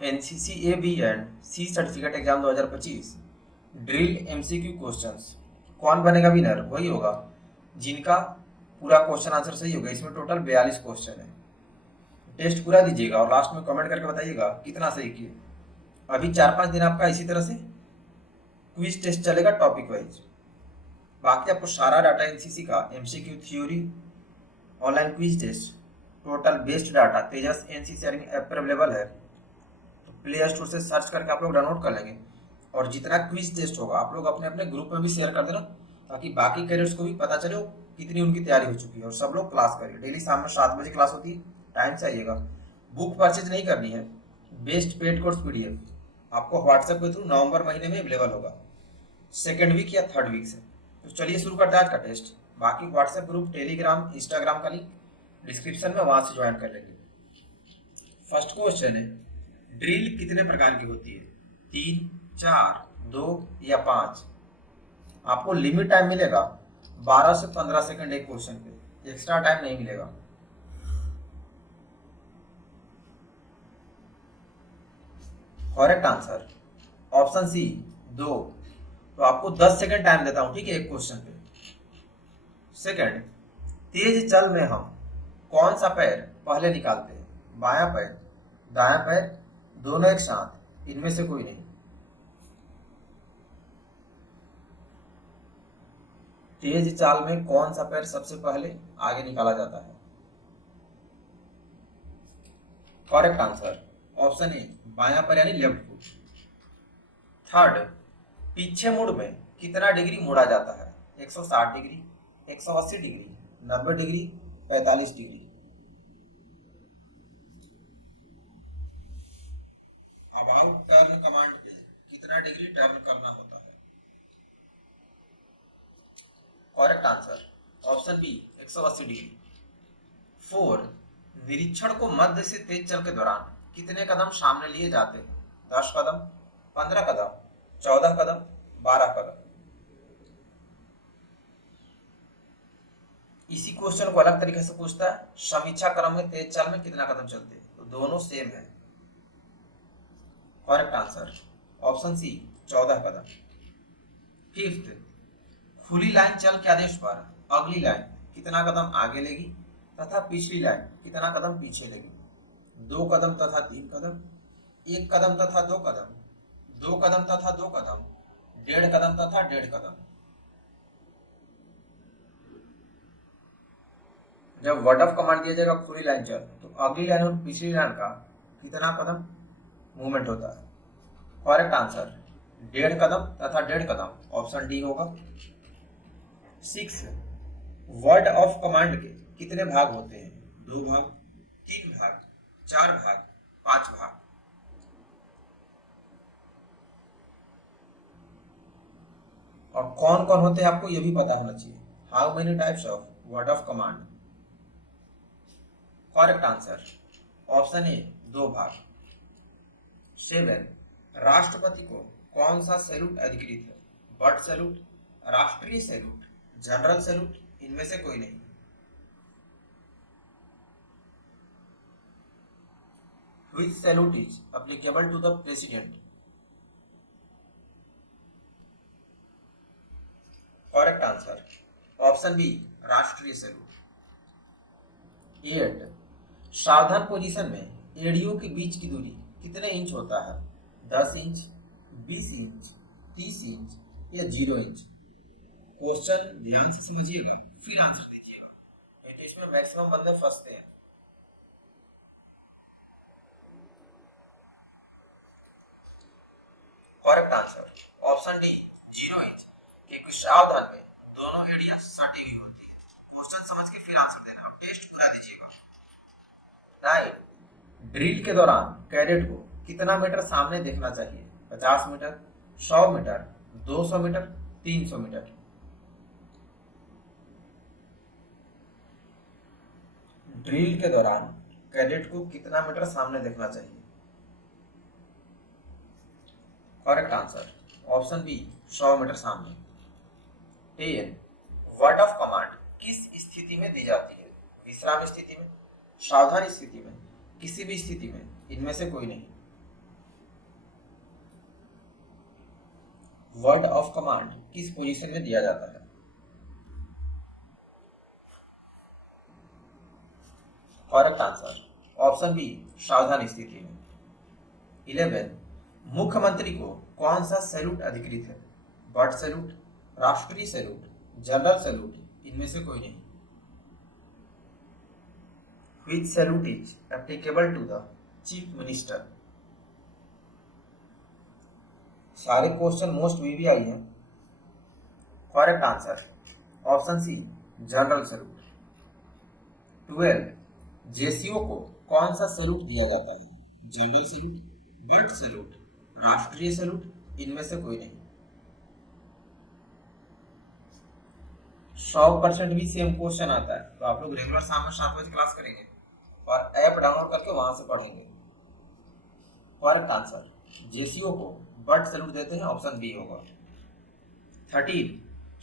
NCC A B and C certificate exam 2025 drill MCQ questions. कौन बनेगा winner? वही होगा जिनका पूरा क्वेश्चन आंसर सही होगा। इसमें टोटल 42 क्वेश्चन है। टेस्ट पूरा दीजिएगा और लास्ट में कमेंट करके बताइएगा कितना सही किए। अभी 4-5 दिन आपका इसी तरह से क्विज टेस्ट चलेगा टॉपिक वाइज। बाकी आपको सारा डाटा एनसीसी का MCQ theory online quiz test total based data Tejas NCC app पर अवेलेबल है। तो प्ले स्टोर से सर्च करके आप लोग डाउनलोड कर लेंगे और जितना क्विज टेस्ट होगा आप लोग अपने अपने ग्रुप में भी शेयर कर देना ताकि बाकी कैरियर्स को भी पता चले कितनी उनकी तैयारी हो चुकी है। और सब लोग क्लास करिए। डेली शाम में 7 बजे क्लास होती है, टाइम से आइएगा। बुक परचेज नहीं करनी है। बेस्ट पेड कोर्स पीडीएफ आपको व्हाट्सएप के थ्रू नवंबर महीने में अवेलेबल होगा, सेकेंड वीक या थर्ड वीक से। तो चलिए शुरू करते हैं आज का टेस्ट। बाकी व्हाट्सएप ग्रुप, टेलीग्राम, इंस्टाग्राम का लिंक डिस्क्रिप्शन में, वहां से ज्वाइन कर लेंगे। फर्स्ट क्वेश्चन है, ड्रिल कितने प्रकार की होती है? 3, 4, 2 या 5? आपको लिमिट टाइम मिलेगा 12 से 15 सेकंड एक क्वेश्चन पे, एक्स्ट्रा टाइम नहीं मिलेगा। Correct answer option C 2। तो आपको 10 सेकंड टाइम देता हूं, ठीक है, एक क्वेश्चन पे। सेकंड, तेज चल में हम कौन सा पैर पहले निकालते हैं? बायां पैर, दायां पैर, दोनों एक साथ, इनमें से कोई नहीं। तेज चाल में कौन सा पैर सबसे पहले आगे निकाला जाता है? करेक्ट आंसर ऑप्शन ए बायां पैर यानी लेफ्ट फुट। थर्ड, पीछे मुड़ में कितना डिग्री मोड़ा जाता है? 160 degree, 180 degree, 90 degree, 45 degree. About turn command पे कितना डिग्री टर्न करना होता है? Correct answer option B 180 degree. 4, निरीक्षण को मध्य से तेज चल के दौरान कितने कदम सामने लिए जाते हैं? 10 कदम, 15 कदम, 14 कदम, 12 कदम। इसी क्वेश्चन को अलग तरीके से पूछता है, समीक्षा क्रम में तेज चाल में कितना कदम चलते हैं? तो दोनों सेम है। करेक्ट आंसर ऑप्शन सी 14 कदम। फिफ्थ, खुली लाइन चल के आदेश पर अगली लाइन कितना कदम आगे लेगी तथा पिछली लाइन कितना कदम पीछे लेगी? 2 कदम तथा 3 कदम, 1 कदम तथा 2 कदम, 2 कदम तथा 2 कदम, 1.5 कदम तथा 1.5 कदम। जब वर्ड ऑफ कमांड दिया जाएगा खुली लाइन चल, तो अगली लाइन और पिछली लाइन का कितना कदम मूवमेंट होता है? करेक्ट आंसर 1.5 कदम तथा 1.5 कदम, ऑप्शन डी होगा। 6, वर्ड ऑफ कमांड के कितने भाग होते हैं? 2 भाग, 3 भाग, 4 भाग, 5 भाग। और कौन कौन होते हैं आपको यह भी पता होना चाहिए। How many types of word of command? Correct answer option ए 2 भाग। 7, राष्ट्रपति को कौन सा सैल्यूट अधिकृत है? बर्ड सैल्यूट, राष्ट्रीय सैल्यूट, जनरल सैल्यूट, इनमें से कोई नहीं। Which salute is applicable to the president? Correct answer option B राष्ट्रीय सैल्यूट। 8, सावधान पोजीशन में एड़ियों के बीच की दूरी कितने इंच होता है? 10 इंच, 20 इंच, 30 इंच या 0 इंच? क्वेश्चन ध्यान से समझिएगा फिर आंसर दीजिएगा, क्योंकि इसमें मैक्सिमम बंदे फंसते हैं। Correct answer option D 0 inch, क्योंकि सावधान में दोनों एड़ियां सटी हुई होती है। क्वेश्चन समझ के फिर आंसर देना, टेस्ट पूरा दीजिएगा। राइट, ड्रिल के दौरान कैडेट को कितना मीटर सामने देखना चाहिए? 50 metre, 100 metre, 200 metre, 300 metre. Drill के दौरान कैडेट को कितना मीटर सामने देखना चाहिए? Correct answer option B 100 metre सामने। 10, वर्ड ऑफ कमांड किस स्थिति में दी जाती है? विश्राम स्थिति में, सावधान स्थिति में, किसी भी स्थिति में, इनमें से कोई नहीं। वर्ड ऑफ कमांड किस पोजीशन में दिया जाता है? करेक्ट आंसर ऑप्शन बी, सावधान स्थिति में। 11, मुख्यमंत्री को कौन सा सैल्यूट अधिकृत है? बर्ड सैल्यूट, राष्ट्रीय सैल्यूट, जनरल सैल्यूट, इनमें से कोई नहीं। Which salute is applicable to the chief minister? सारे क्वेश्चन मोस्ट में भी आई हैं। Correct answer option C, general salute. 12, JCO को कौन सा सैल्यूट दिया जाता है? जनरल सैल्यूट, बर्ड सैल्यूट, राष्ट्रीय सैल्यूट, इनमें से कोई नहीं। 100% भी सेम क्वेश्चन आता है, तो आप लोग रेगुलर शाम में 7 बजे क्लास करेंगे और ऐप डाउनलोड करके वहां से पढ़ेंगे। करेक्ट आंसर जेसीओ को बर्ड सैल्यूट देते हैं, ऑप्शन बी होगा। 13,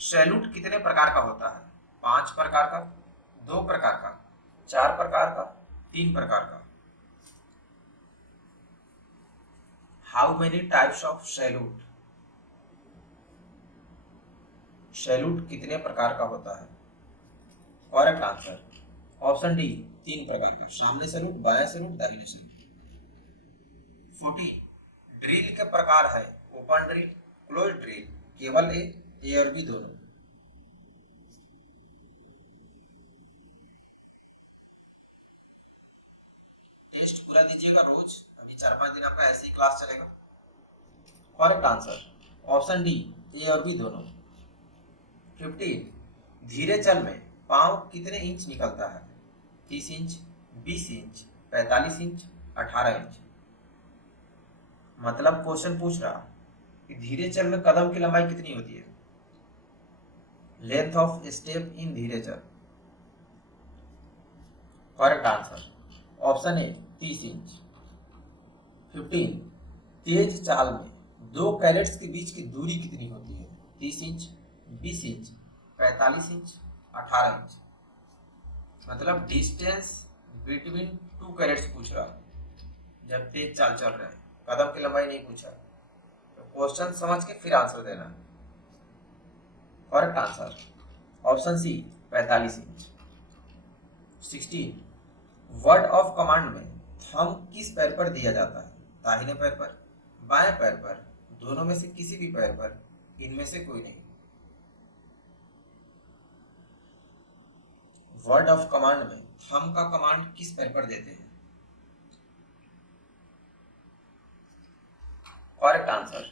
सैल्यूट कितने प्रकार का होता है? 5 प्रकार का, 2 प्रकार का, 4 प्रकार का, 3 प्रकार का। How many types of salute? Salute कितने प्रकार का होता है? करेक्ट आंसर ऑप्शन डी, 3 प्रकार का, सामने सैल्यूट, बायां सैल्यूट, दाहिने सैल्यूट। 14, ड्रिल के प्रकार है ओपन ड्रिल, क्लोज ड्रिल, केवल ए और बी दोनों। टेस्ट पूरा दीजिएगा रोज, अभी 4-5 दिन आपका ऐसे ही क्लास चलेगा। करेक्ट आंसर ऑप्शन डी, ए और बी दोनों। 15, धीरे चल में पांव कितने इंच निकलता है? 30 इंच, 20 इंच, 45 इंच, 18 इंच। मतलब क्वेश्चन पूछ रहा कि धीरे चल में कदम की लंबाई कितनी होती है? लेंथ ऑफ स्टेप इन धीरे चल। करेक्ट आंसर ऑप्शन ए, 30 इंच। 15, तेज चाल में 2 कैरेट्स के बीच की दूरी कितनी होती है? 30 इंच, 20 इंच, 45 इंच, 18 इंच। मतलब डिस्टेंस बिटवीन 2 कैरेट्स पूछ रहा जब तेज चाल चल रहे हैं, कदम की लंबाई नहीं पूछा। तो क्वेश्चन समझ के फिर आंसर देना। Correct answer option C, 45 inch. 16, word of command में थंब किस पैर पर दिया जाता है? दाहिने पैर पर, बाएं पैर पर, दोनों में से किसी भी पैर पर, इनमें से कोई नहीं। वर्ड ऑफ कमांड में थंब का कमांड किस पैर पर देते हैं? करेक्ट आंसर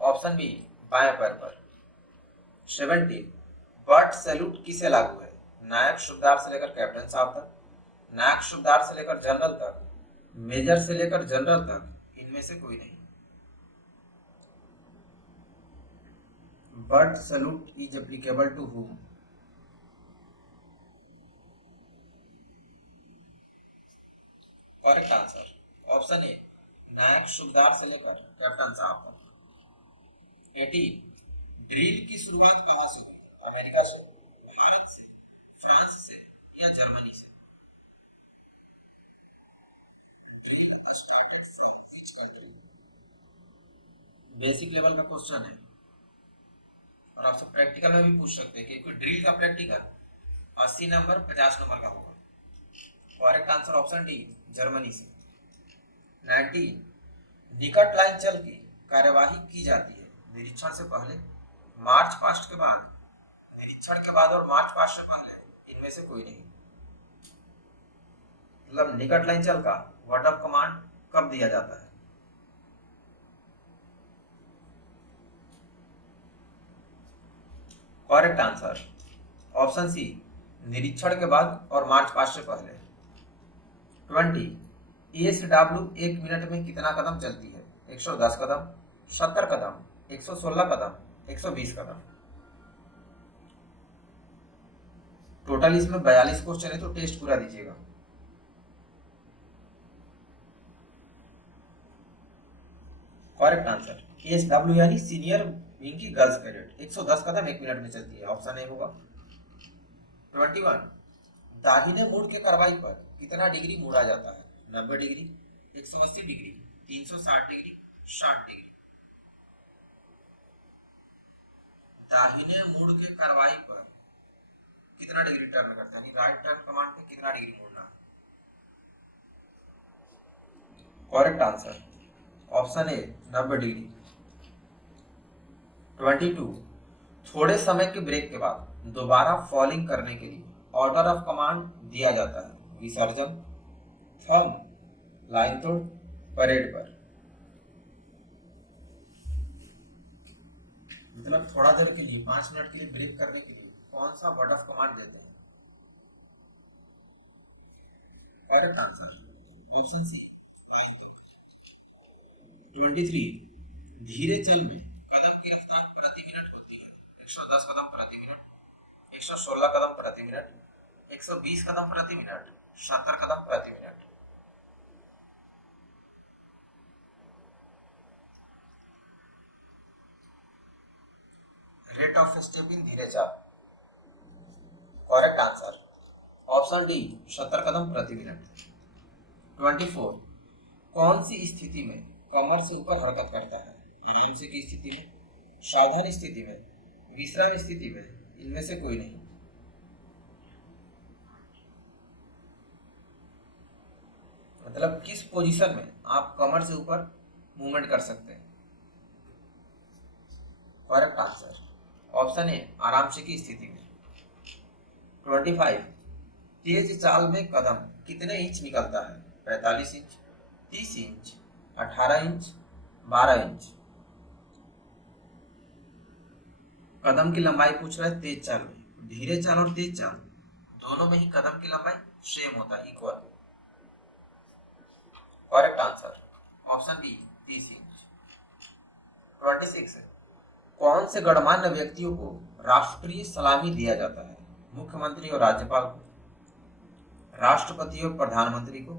ऑप्शन बी, बाएं पैर पर। 17, बर्ड सैल्यूट किसे लागू है? नायक सूबेदार से लेकर कैप्टन साहब तक, नायक सूबेदार से लेकर जनरल तक, मेजर से लेकर जनरल तक, इनमें से कोई नहीं। Bird salute is applicable to whom? Correct answer option A, Naik Subedar से लेकर कैप्टन साहब तक। 18, ड्रिल की शुरुआत कहां से हुई? अमेरिका से, भारत से, फ्रांस से या जर्मनी से? Drill started from which country? Basic level का क्वेश्चन है और आपसे प्रैक्टिकल में भी पूछ सकते हैं, क्योंकि ड्रिल का प्रैक्टिकल 80 नंबर 50 नंबर का होगा। Correct answer option D, Germany से। 19, निकट लाइन चल की कार्यवाही की जाती है निरीक्षण से पहले, मार्च पास्ट के बाद, निरीक्षण के बाद और मार्च पास्ट से पहले, इनमें से कोई नहीं। मतलब निकट लाइन चल का वर्ड ऑफ कमांड कब दिया जाता है? करेक्ट आंसर ऑप्शन सी, निरीक्षण के बाद और मार्च पास्ट से पहले। 20, ESW 1 मिनट में कितना कदम चलती है? 110 कदम, 70 कदम, 116 कदम, 120 कदम। टोटल इसमें 42 क्वेश्चन है, तो टेस्ट पूरा दीजिएगा। करेक्ट आंसर ESW यानी सीनियर विंग की गर्ल्स कैडेट, 110 कदम 1 मिनट में चलती है, ऑप्शन ए होगा। 21, दाहिने मुड़ के कार्रवाई पर कितना डिग्री मुड़ा जाता है? 90 डिग्री, 180 डिग्री, 360 डिग्री, 60 डिग्री। दाहिने मुड़ के कार्रवाई पर कितना डिग्री टर्न करता है, राइट टर्न कमांड पे कितना डिग्री मुड़ना। करेक्ट आंसर ऑप्शन ए 90 डिग्री। 22 थोड़े समय के ब्रेक के बाद दोबारा फॉलिंग करने के लिए ऑर्डर ऑफ कमांड दिया जाता है, विसर्जन, थंब, लाइन तोड़, परेड पर। मतलब थोड़ा देर के लिए 5 मिनट के लिए ब्रेक करने के लिए कौन सा वर्ड ऑफ कमांड देते हैं। करेक्ट आंसर ऑप्शन सी। 23 धीरे चल में कदम की रफ्तार प्रति मिनट होती है 110 कदम प्रति मिनट, 116 कदम प्रति मिनट, 120 कदम प्रति मिनट, 70 कदम प्रति minute. Rate of step in धीरे चाल। करेक्ट आंसर ऑप्शन डी 70 कदम प्रति मिनट। 24 कौन सी स्थिति में कमर से ऊपर हरकत करता है, आराम की स्थिति में, सावधान स्थिति में, विश्राम स्थिति में, इनमें से कोई नहीं। मतलब किस पोजीशन में आप कमर से ऊपर मूवमेंट कर सकते हैं। करेक्ट आंसर ऑप्शन ए आराम से की स्थिति में। 25 तेज चाल में कदम कितने इंच निकलता है, 45 इंच, 30 इंच, 18 इंच, 12 इंच। कदम की लंबाई पूछ रहा है तेज चाल में। धीरे चाल और तेज चाल दोनों में ही कदम की लंबाई सेम होता है, equal. Correct answer option B 30 inch. 26 कौन से गणमान्य व्यक्तियों को राष्ट्रीय सलामी दिया जाता है, मुख्यमंत्री और राज्यपाल को, राष्ट्रपति और प्रधानमंत्री को,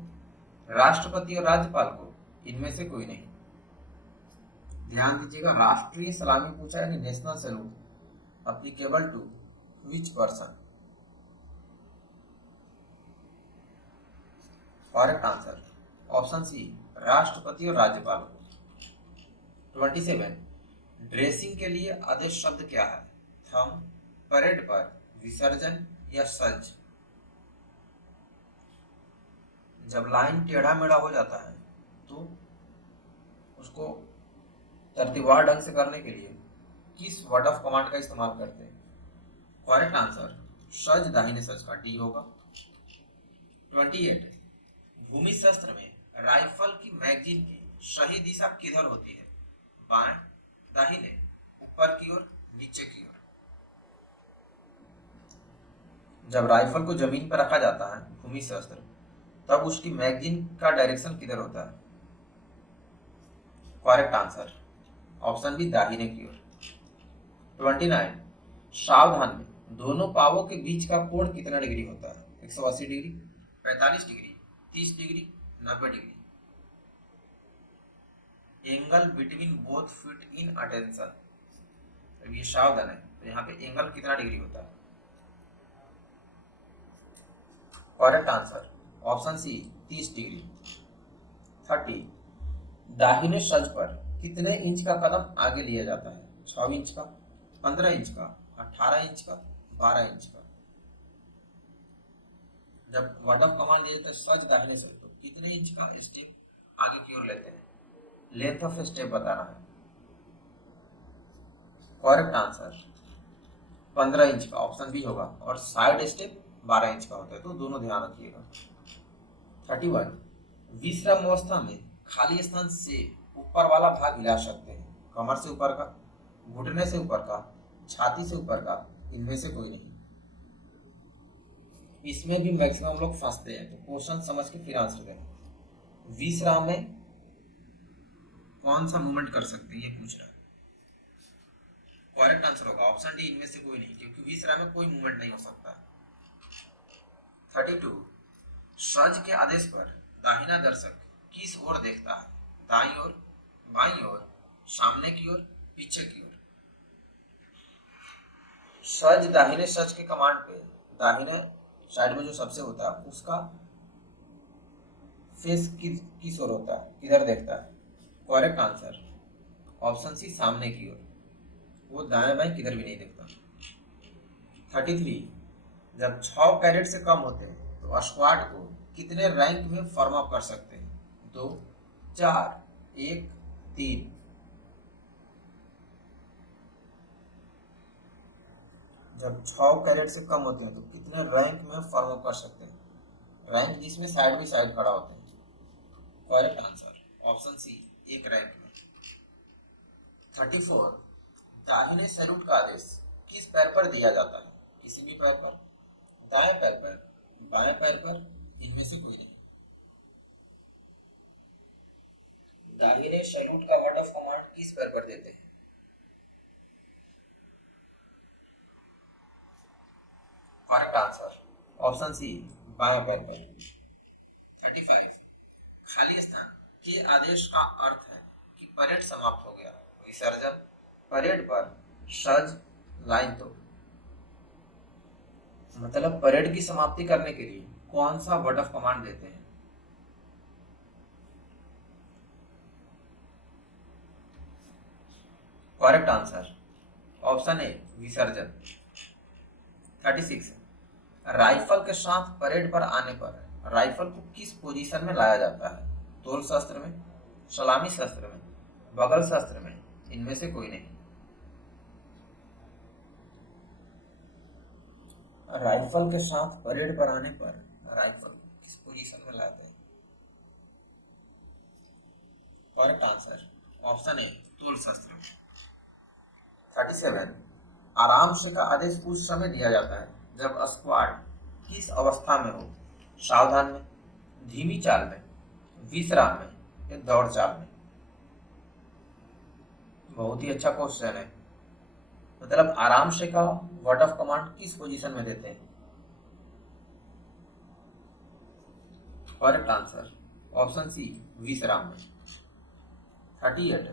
राष्ट्रपति और राज्यपाल को, इनमें से कोई नहीं। ध्यान दीजिएगा, राष्ट्रीय सलामी पूछा है, national salute applicable to which person. Correct answer option C राष्ट्रपति और राज्यपाल को। 27 ड्रेसिंग के लिए आदेश शब्द क्या है, थंब, परेड पर, विसर्जन या सज। जब लाइन टेढ़ा मेढ़ा हो जाता है तो उसको तरतीबवार ढंग से करने के लिए किस वर्ड ऑफ कमांड का इस्तेमाल करते हैं। करेक्ट आंसर सज, दाहिने सज का डी होगा। 28 भूमि शस्त्र में राइफल की मैगजीन की सही दिशा किधर होती है, बाएं, दाहिने, ऊपर की ओर, नीचे की ओर। जब राइफल को जमीन पर रखा जाता है भूमि शस्त्र, तब उसकी मैगजीन का डायरेक्शन किधर होता है। करेक्ट आंसर ऑप्शन बी दाहिने की ओर। 29 सावधान में दोनों पावों के बीच का कोण कितना डिग्री होता है, 180 degree, 45 degree, 30 degree, 90 degree. Angle between both feet in attention, ये सावधान है तो यहाँ पे एंगल कितना डिग्री होता है। Correct answer option C 30 degree. 30 दाहिने सज पर कितने इंच का कदम आगे लिया जाता है, 6 इंच का, 15 इंच का, 18 इंच का, 12 इंच का। जब वर्ड ऑफ कमांड दिया जाता है सज दाहिने सज, तो कितने इंच का स्टेप आगे की ओर लेते हैं, लेंथ ऑफ स्टेप बताना है। करेक्ट आंसर 15 इंच का ऑप्शन बी होगा, और साइड स्टेप 12 इंच का होता है, तो दोनों ध्यान रखिएगा। 31 विश्राम अवस्था में खाली स्थान से ऊपर वाला भाग हिला सकते हैं, कमर से ऊपर का, घुटने से ऊपर का, छाती से ऊपर का, इनमें से कोई नहीं। इसमें भी मैक्सिमम लोग फंसते हैं, तो क्वेश्चन समझ के फिर आंसर दें। विश्राम में कौन सा मूवमेंट कर सकते हैं ये पूछ रहा है। करेक्ट आंसर होगा ऑप्शन डी इनमें से कोई नहीं, क्योंकि विश्राम में कोई मूवमेंट नहीं हो सकता। 32 सज के आदेश पर दाहिना दर्शक किस ओर देखता है, दाईं ओर, बाईं ओर, सामने की ओर, पीछे की ओर। सज दाहिने सज के कमांड पे दाहिने साइड में जो सबसे होता है उसका फेस किस ओर होता है, किधर देखता है। करेक्ट आंसर ऑप्शन सी सामने की ओर। वो दाएं बाएं किधर भी नहीं देखता। 33, जब 6 कैरेट से कम होते हैं तो स्क्वाड को कितने रैंक में फॉर्म अप कर सकते हैं? 2, 4, 1, 3। जब 6 कैरेट से कम होते हैं तो कितने रैंक में फॉर्म अप कर सकते हैं? रैंक जिसमें साइड बाई साइड खड़ा होते हैं। करेक्ट आंसर ऑप्शन सी, एक रैंक में। 34, दाहिने सैल्यूट का आदेश किस पैर पर दिया जाता है? किसी भी पैर पर, दाएं पैर पर, बाएं पैर पर, इनमें से कोई नहीं। दाहिने सैल्यूट का वर्ड ऑफ कमांड किस पैर पर देते हैं? करेक्ट आंसर ऑप्शन सी, बाएं पैर पर। 35, खाली स्थान के आदेश का अर्थ है कि परेड समाप्त हो गया। विसर्जन, परेड पर, सज, लाइन तोड़। मतलब परेड की समाप्ति करने के लिए कौन सा वर्ड ऑफ कमांड देते हैं? करेक्ट आंसर ऑप्शन ए, विसर्जन। 36, राइफल के साथ परेड पर आने पर राइफल को किस पोजीशन में लाया जाता है? तोल शस्त्र में, सलामी शस्त्र में, बगल शस्त्र में, इनमें से कोई नहीं। राइफल के साथ परेड पर आने पर राइफल को किस पोजीशन में लाते हैं? करेक्ट आंसर ऑप्शन ए, तोल शस्त्र में। 37, आराम से का आदेश उस समय दिया जाता है जब स्क्वाड किस अवस्था में हो? सावधान में, धीमी चाल में, विश्राम में, या दौड़ चाल में? बहुत ही अच्छा क्वेश्चन है। मतलब आराम से का वर्ड ऑफ कमांड किस पोजीशन में देते हैं? करेक्ट आंसर ऑप्शन सी, विश्राम में। 38,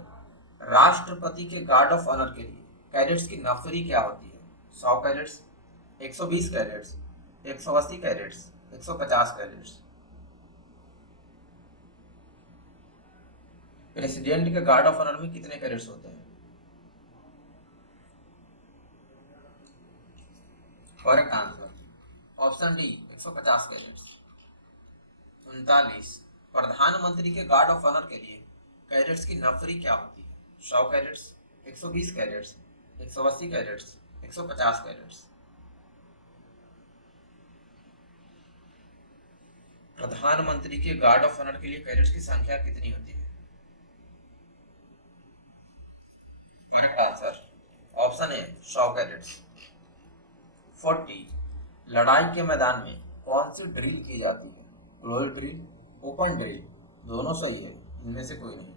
राष्ट्रपति के गार्ड ऑफ ऑनर के लिए कैडेट्स की नफरी क्या होती है? 100 cadets, 120 cadets, 180 cadets, 150 cadets. President के गार्ड ऑफ ऑनर में कितने कैडेट्स होते हैं? Correct answer option D, 150 cadets. 39, प्रधानमंत्री के गार्ड ऑफ ऑनर के लिए कैडेट्स की नफरी क्या होती है? 100 कैडेट्स, 120 कैडेट्स, 180 कैडेट्स, 150 कैडेट्स। प्रधानमंत्री के गार्ड ऑफ ऑनर के लिए कैडेट्स की संख्या कितनी होती है? करेक्ट आंसर ऑप्शन ए, 100 कैडेट्स। 40, लड़ाई के मैदान में कौन सी ड्रिल की जाती है? क्लोज ड्रिल, ओपन ड्रिल, दोनों सही है, इनमें से कोई नहीं।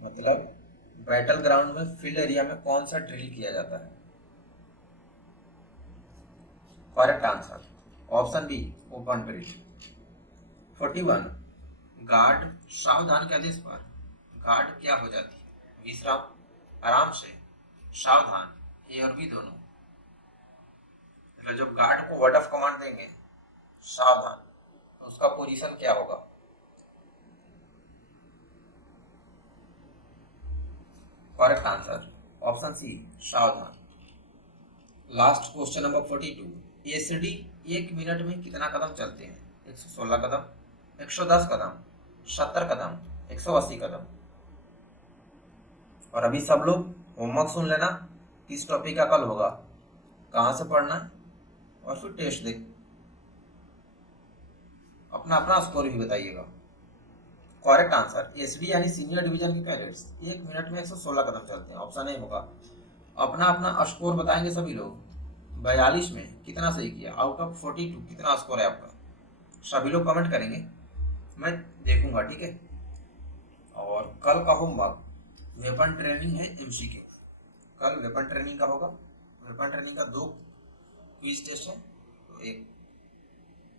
मतलब बैटल ग्राउंड में, फील्ड एरिया में कौन सा ड्रिल किया जाता है? Correct answer option B, open drill. 41, guard सावधान के आदेश पर गार्ड क्या हो जाती है? विश्राम, आराम से, सावधान, ए और बी दोनों। मतलब जब गार्ड को वर्ड ऑफ कमांड देंगे सावधान, तो उसका पोजीशन क्या होगा? करेक्ट आंसर ऑप्शन सी, सावधान। Last question number 42, SD 1 minute में कितना कदम चलते हैं? 116 कदम, 110 कदम, 70 कदम, 180 कदम। और अभी सब लोग होमवर्क सुन लेना, किस टॉपिक का कल होगा, कहाँ से पढ़ना है, और फिर टेस्ट देख अपना अपना स्कोर भी बताइएगा। करेक्ट आंसर एसडी यानी सीनियर डिवीजन के कैडेट्स 1 मिनट में 116 कदम चलते हैं, ऑप्शन ए होगा। अपना अपना स्कोर बताएंगे सभी लोग। 42 में कितना सही किया? आउट ऑफ 42 कितना स्कोर है आपका? सभी लोग कमेंट करेंगे, मैं देखूंगा, ठीक है। और कल का होमवर्क वेपन ट्रेनिंग है, एमसीक्यू। कल वेपन ट्रेनिंग का होगा। वेपन ट्रेनिंग का 2 क्विज टेस्ट है, तो एक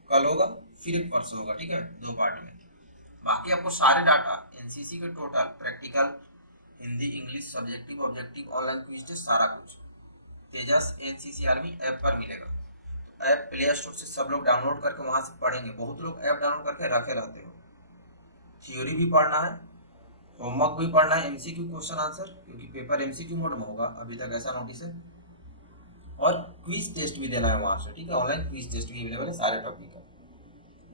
कल होगा, फिर एक परसों होगा, ठीक है, 2 पार्ट में। बाकी आपको सारे डाटा एनसीसी के total practical, Hindi, English, subjective, objective, online quiz test, सारा कुछ तेजस एनसीसी आर्मी ऐप पर मिलेगा। ऐप प्ले स्टोर से सब लोग डाउनलोड करके वहां से पढ़ेंगे। बहुत लोग ऐप डाउनलोड करके रखे रहते हो। थ्योरी भी पढ़ना है होमवर्क भी पढ़ना है, एमसीक्यू क्वेश्चन आंसर, क्योंकि पेपर एमसीक्यू मोड में होगा, अभी तक ऐसा नोटिस है। और क्विज टेस्ट भी देना है वहां से, ठीक है, ऑनलाइन क्विज टेस्ट भी अवेलेबल है सारे टॉपिक का।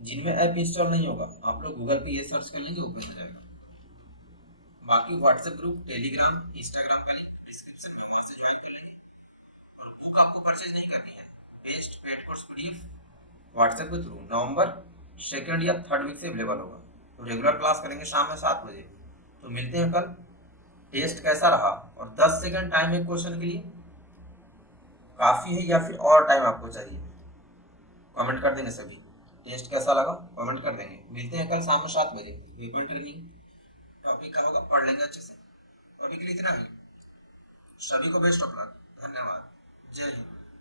जिनमें ऐप इंस्टॉल नहीं होगा आप लोग गूगल पे ये सर्च कर लेंगे, ओपन हो जाएगा। बाकी व्हाट्सएप ग्रुप, टेलीग्राम, इंस्टाग्राम का लिंक डिस्क्रिप्शन में, वहां से ज्वाइन कर लेंगे। और बुक आपको परचेज नहीं करनी है, best paid course PDF WhatsApp के थ्रू नवंबर 2nd या 3rd वीक से अवेलेबल होगा। तो रेगुलर क्लास करेंगे शाम में 7 बजे। तो मिलते हैं कल। टेस्ट कैसा रहा और 10 सेकंड टाइम एक क्वेश्चन के लिए काफी है या फिर और टाइम आपको चाहिए, कमेंट कर देंगे सभी। टेस्ट कैसा लगा कमेंट कर देंगे। मिलते हैं कल शाम में 7 बजे। पेपर ट्रेनिंग टॉपिक का होगा, पढ़ लेंगे अच्छे से। अभी के लिए इतना है। सभी को बेस्ट ऑफ लक। धन्यवाद। जय हिंद।